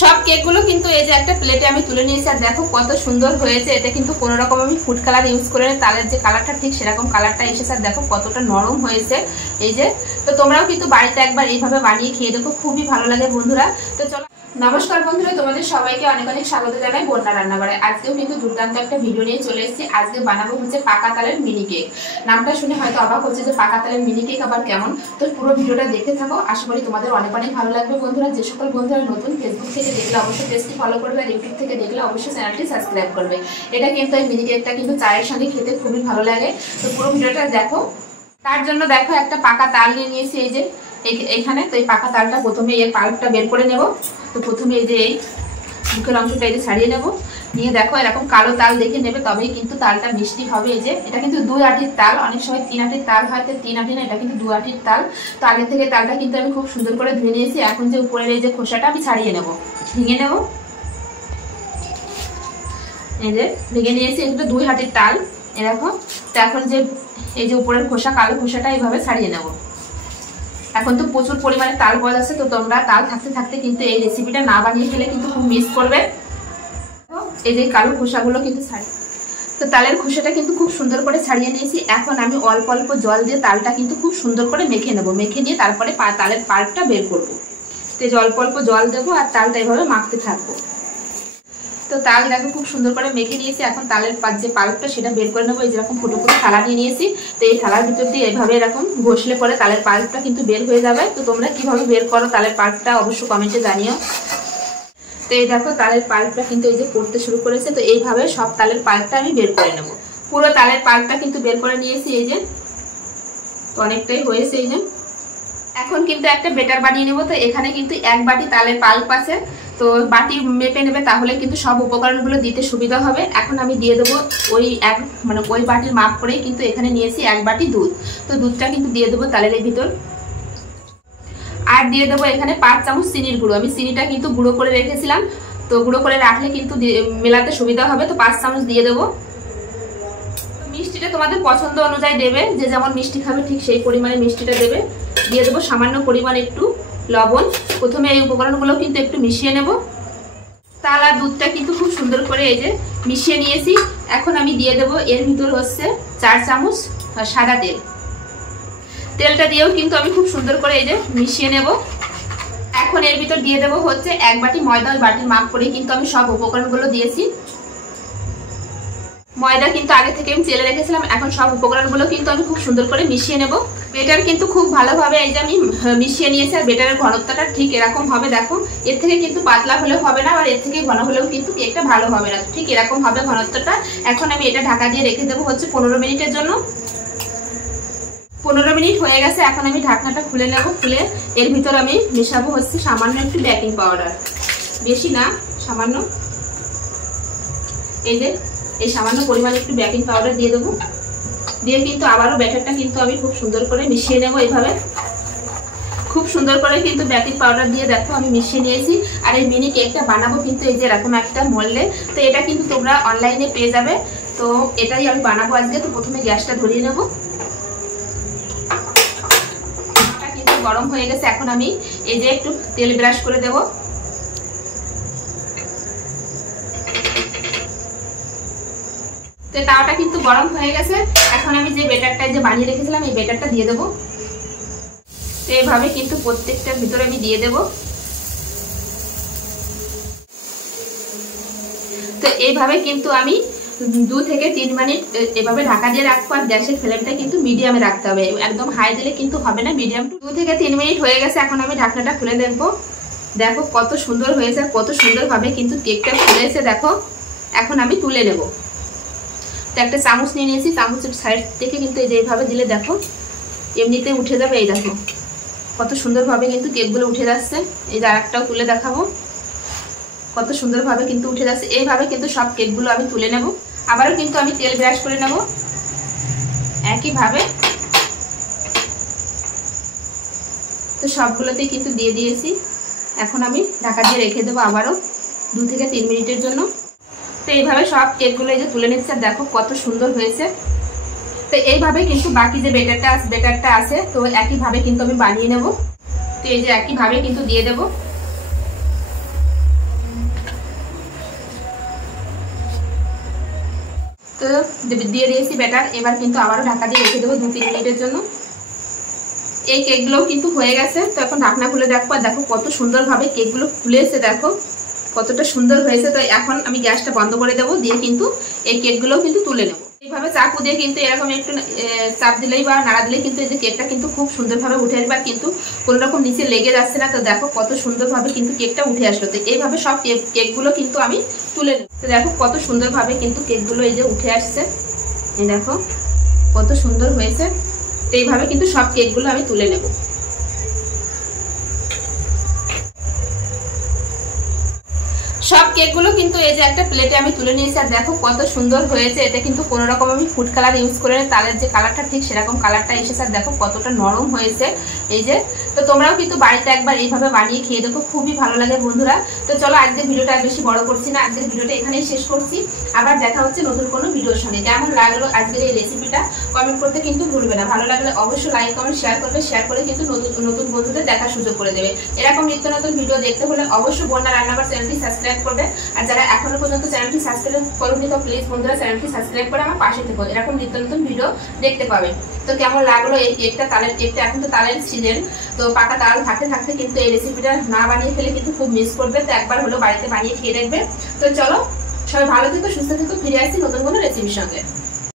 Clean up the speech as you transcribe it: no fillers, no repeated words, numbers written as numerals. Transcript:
সব কেকগুলো কিন্তু এই যে একটা প্লেটে আমি তুলে নিয়েছি। আর দেখো কত সুন্দর হয়েছে। এটা কিন্তু কোনো রকম আমি ফুড কালার ইউজ করে না, তালের যে কালারটা ঠিক সেরকম কালারটা এসেছে। আর দেখো কতটা নরম হয়েছে এই যে। তো তোমরাও কিন্তু বাড়িতে একবার এইভাবে বানিয়ে খেয়ে দেখো, খুবই ভালো লাগে বন্ধুরা। তো চলো, নমস্কার বন্ধুরা, তোমাদের সবাইকে অনেক অনেক স্বাগত জানাই বন্যা রান্নাঘরে। আজকেও কিন্তু দুর্দান্ত একটা ভিডিও নিয়ে চলে এসেছি। আজকে বানাবো হচ্ছে পাকা তালের মিনি কেক। নামটা শুনে হয়তো অবাক হচ্ছে যে পাকা তালের মিনি কেক আবার কেমন। তো পুরো ভিডিওটা দেখতে থাকো, আশা করি তোমাদের অনেক অনেক ভালো লাগবে বন্ধুরা। যে সকল বন্ধুরা নতুন ফেসবুক থেকে দেখলে অবশ্যই পেজটি ফলো করবে, আর ইউটিউব থেকে দেখলে অবশ্যই চ্যানেলটি সাবস্ক্রাইব করবে। এটা কিন্তু এই মিনি কেকটা কিন্তু চায়ের সঙ্গে খেতে খুবই ভালো লাগে। তো পুরো ভিডিওটা দেখো। তার জন্য দেখো একটা পাকা তাল নিয়ে নিয়েছি এই যে এইখানে। তো এই পাকা তালটা প্রথমে এর পাল্পটা বের করে নেব। তো প্রথমে এই যে এই মুখের অংশটা এই যে ছাড়িয়ে নেব। নিয়ে দেখো এরকম কালো তাল দেখে নেবে, তবেই কিন্তু তালটা মিষ্টি হবে। এই যে এটা কিন্তু 2 আটির তাল, অনেক সময় 3 আটির তাল হয়, তো 3 আটি না, এটা কিন্তু 2 আটির তাল। তো আগে থেকে তালটা কিন্তু আমি খুব সুন্দর করে ধুয়ে নিয়েছি। এখন যে উপরের এই যে খোসাটা আমি ছাড়িয়ে নেব, ভেঙে নেব। এই যে ভেঙে নিয়েছি, এটা 2 আটির তাল এরকম। তো এখন যে এই যে উপরের খোসা, কালো খোসাটা এইভাবে ছাড়িয়ে নেব। এখন তো প্রচুর পরিমাণে তাল পাওয়া যাচ্ছে, তো তোমরা তাল থাকতে থাকতে কিন্তু এই রেসিপিটা না বানিয়ে খেলে কিন্তু খুব মিস করবে। এই যে কালো খোসাগুলো কিন্তু ছাড়িয়ে, তো তালের খোসাটা কিন্তু খুব সুন্দর করে ছাড়িয়ে নিয়েছি। এখন আমি অল্প অল্প জল দিয়ে তালটা কিন্তু খুব সুন্দর করে মেখে নেব। মেখে নিয়ে তারপরে তালের পাল্পটা বের করবো। তো এই যে অল্প অল্প জল দেবো আর তালটা এভাবে মাখতে থাকবো। তো তাল দেখো খুব সুন্দর করে মেখে নিয়েছি। এখন তালের যে পাল্পটা সেটা বের করে নেবো। এই যেরকম ফুটো ফুটো থালা নিয়ে নিয়েছি। তো এই থালার ভিতর দিয়ে এভাবে এরকম ঘষলে পরে তালের পাল্পটা কিন্তু বের হয়ে যাবে। তো তোমরা কিভাবে বের করো তালের পাল্পটা অবশ্যই কমেন্টে জানিও। তো এই দেখো তালের পাল্পটা কিন্তু এই যে পড়তে শুরু করেছে। তো এইভাবে সব তালের পাল্পটা আমি বের করে নেব। পুরো তালের পাল্পটা কিন্তু বের করে নিয়েছি এই যে। তো অনেকটাই হয়েছে এই যে। এখন কিন্তু একটা বেটার বানিয়ে নেব। তো এখানে কিন্তু 1 বাটি তালের পাল্প আছে। তো বাটি মেপে নেবে, তাহলে কিন্তু সব উপকরণগুলো দিতে সুবিধা হবে। এখন আমি দিয়ে দেবো ওই ওই বাটির মাপ করেই কিন্তু এখানে নিয়েছি 1 বাটি দুধ। তো দুধটা কিন্তু দিয়ে দেবো তালের ভিতর। আর দিয়ে দেবো এখানে 5 চামচ চিনির গুঁড়ো। আমি চিনিটা কিন্তু গুঁড়ো করে রেখেছিলাম, তো গুঁড়ো করে রাখলে কিন্তু মেলাতে সুবিধা হবে। তো 5 চামচ দিয়ে দেবো। মিষ্টিটা তোমাদের পছন্দ অনুযায়ী দেবে, যে যেমন মিষ্টি খাবে ঠিক সেই পরিমাণে মিষ্টিটা দেবে। দিয়ে দেবো সামান্য পরিমাণ একটু লবণ। প্রথমে এই উপকরণগুলো কিন্তু একটু মিশিয়ে নেব। তাল আর দুধটা কিন্তু খুব সুন্দর করে এই যে মিশিয়ে নিয়েছি। এখন আমি দিয়ে দেবো এর ভিতর হচ্ছে 4 চামচ সাদা তেল। তেলটা দিয়েও কিন্তু আমি খুব সুন্দর করে এই যে মিশিয়ে নেব। এখন এর ভিতর দিয়ে দেবো হচ্ছে 1 বাটি ময়দা। ওই বাটির মাপ করে কিন্তু আমি সব উপকরণগুলো দিয়েছি। ময়দা কিন্তু আগে থেকে আমি চেলে রেখেছিলাম। এখন সব উপকরণগুলো কিন্তু আমি খুব সুন্দর করে মিশিয়ে নেব। বেটার কিন্তু খুব ভালোভাবে এই যে আমি মিশিয়ে নিয়েছি। আর বেটারের ঘনত্বটা ঠিক এরকম হবে দেখো। এর থেকে কিন্তু পাতলা হলেও হবে না, আর এর থেকে ঘন হলেও কিন্তু কেকটা ভালো হবে না। ঠিক এরকম হবে ঘনত্বটা। এখন আমি এটা ঢাকা দিয়ে রেখে দেবো হচ্ছে 15 মিনিটের জন্য। 15 মিনিট হয়ে গেছে। এখন আমি ঢাকনাটা খুলে নেব। খুলে এর ভিতর আমি মেশাবো হচ্ছে সামান্য একটু বেকিং পাউডার, বেশি না, সামান্য। এই যে এই সামান্য পরিমাণে একটু বেকিং পাউডার দিয়ে দেবো। দিয়ে কিন্তু আবারও ব্যাটারটা কিন্তু আমি খুব সুন্দর করে মিশিয়ে নেব। এইভাবে খুব সুন্দর করে কিন্তু বেকিং পাউডার দিয়ে দেখো আমি মিশিয়ে নিয়েছি। আর এই মিনি কেকটা বানাবো কিন্তু এই যে এরকম একটা মোল্ডে। তো এটা কিন্তু তোমরা অনলাইনে পেয়ে যাবে। তো এটাই আমি বানাবো আজকে। তো প্রথমে গ্যাসটা ধরিয়ে নেব। কিন্তু গরম হয়ে গেছে। এখন আমি এই যে একটু তেল ব্রাশ করে দেবো। তো তাওয়াটা কিন্তু গরম হয়ে গেছে। এখন আমি যে বেটারটা যে বানিয়ে রেখেছিলাম এই বেটারটা দিয়ে দেবো। তো এইভাবে কিন্তু প্রত্যেকটার ভিতরে আমি দিয়ে দেবো। তো এইভাবে কিন্তু আমি 2 থেকে 3 মিনিট এভাবে ঢাকা দিয়ে রাখবো। আর গ্যাসের ফ্লেমটা কিন্তু মিডিয়ামে রাখতে হবে, একদম হাই দিলে কিন্তু হবে না, মিডিয়াম। 2 থেকে 3 মিনিট হয়ে গেছে। এখন আমি ঢাকনাটা খুলে দেখবো। দেখো কত সুন্দর হয়েছে, কত সুন্দরভাবে কিন্তু কেকটা ফুলেছে দেখো। এখন আমি তুলে নেব। তো একটা চামচ নিয়ে নিয়েছি। চামচের সাইড থেকে কিন্তু এই যে এইভাবে দিলে দেখো এমনিতে উঠে যাবে। এই দেখো কত সুন্দরভাবে কিন্তু কেকগুলো উঠে যাচ্ছে। এই যে আরেকটাও তুলে দেখাবো, কত সুন্দরভাবে কিন্তু উঠে যাচ্ছে। এইভাবে কিন্তু সব কেকগুলো আমি তুলে নেব। আবারও কিন্তু আমি তেল ব্রাশ করে নেব একইভাবে। তো সবগুলোতেই কিন্তু দিয়ে দিয়েছি। এখন আমি ঢাকা দিয়ে রেখে দেবো আবারও 2 থেকে 3 মিনিটের জন্য। তো এইভাবে সব কেকগুলো এই যে তুলে নিচ্ছে। দেখো কত সুন্দর হয়েছে। তো এইভাবে কিন্তু বাকি যে বেটারটা আছে তো একইভাবে কিন্তু আমি বানিয়ে নেব। তো এই যে একইভাবে কিন্তু দিয়ে দেব। তো দিয়ে দিয়েছি ব্যাটার। এবার কিন্তু আবারও ঢাকা দিয়ে রেখে দেবো 2-3 মিনিটের জন্য। এই কেকগুলোও কিন্তু হয়ে গেছে। তো এখন ঢাকনা খুলে দেখবো, আর দেখো কত সুন্দরভাবে কেকগুলো ফুলেছে, দেখো কতটা সুন্দর হয়েছে। তো এখন আমি গ্যাসটা বন্ধ করে দেবো, দিয়ে কিন্তু এই কেকগুলোও কিন্তু তুলে নেবো। এইভাবে চাকু দিয়ে কিন্তু এরকম একটু চাপ দিলেই বা নাড়া দিলেই কিন্তু এই যে কেকটা কিন্তু খুব সুন্দরভাবে উঠে আসবে, আর কিন্তু কোনো রকম নিচে লেগে যাচ্ছে না। তো দেখো কত সুন্দরভাবে কিন্তু কেকটা উঠে আসলো। তো এইভাবে সব কেকগুলো কিন্তু আমি তুলে নেব। তো দেখো কত সুন্দরভাবে কিন্তু কেকগুলো এই যে উঠে আসছে, এই দেখো কত সুন্দর হয়েছে। তো এইভাবে কিন্তু সব কেকগুলো আমি তুলে নেব। সব কেকগুলো কিন্তু এই যে একটা প্লেটে আমি তুলে নিয়েছি, আর দেখো কত সুন্দর হয়েছে। এটা কিন্তু কোনো রকম আমি ফুড কালার ইউজ করে, তালের যে কালারটা ঠিক সেরকম কালারটা এসেছে, আর দেখো কতটা নরম হয়েছে এই যে। তো তোমরাও কিন্তু বাড়িতে একবার এইভাবে বানিয়ে খেয়ে দেখো, খুবই ভালো লাগে বন্ধুরা। তো চলো আজকের ভিডিওটা বেশি বড় করছি না, আজকের ভিডিওটা এখানেই শেষ করছি। আবার দেখা হচ্ছে নতুন কোনো ভিডিওর সঙ্গে। কেমন লাগলো আজকের এই রেসিপিটা কমেন্ট করতে কিন্তু ভুলবে না। ভালো লাগলে অবশ্যই লাইক কমেন্ট শেয়ার করবে, শেয়ার করে কিন্তু নতুন বন্ধুদের দেখার সুযোগ করে দেবে। এরকম নিত্য নতুন ভিডিও দেখতে হলে অবশ্যই বন্যা রান্নাঘর চ্যানেলটি সাবস্ক্রাইব করবে। আর যারা এখনো পর্যন্ত চ্যানেলটি সাবস্ক্রাইব করোনি তো প্লিজ বন্ধুরা চ্যানেলটি সাবস্ক্রাইব করে আমার পাশে থেকো, এরকম নিত্য নতুন ভিডিও দেখতে পাবে। তো কেমন লাগলো এই কেকটা, তালের কেকটা? এখন তো তালের সিজন, তো পাকা তাল থাকতে থাকতে কিন্তু এই রেসিপিটা না বানিয়ে ফেলে কিন্তু খুব মিস করবে। তো একবার হলো বাড়িতে বানিয়ে খেয়ে দেখবে। তো চলো সবাই ভালো থেকো, সুস্থ থেকো, ফিরে আসছি নতুন কোনো রেসিপির সঙ্গে।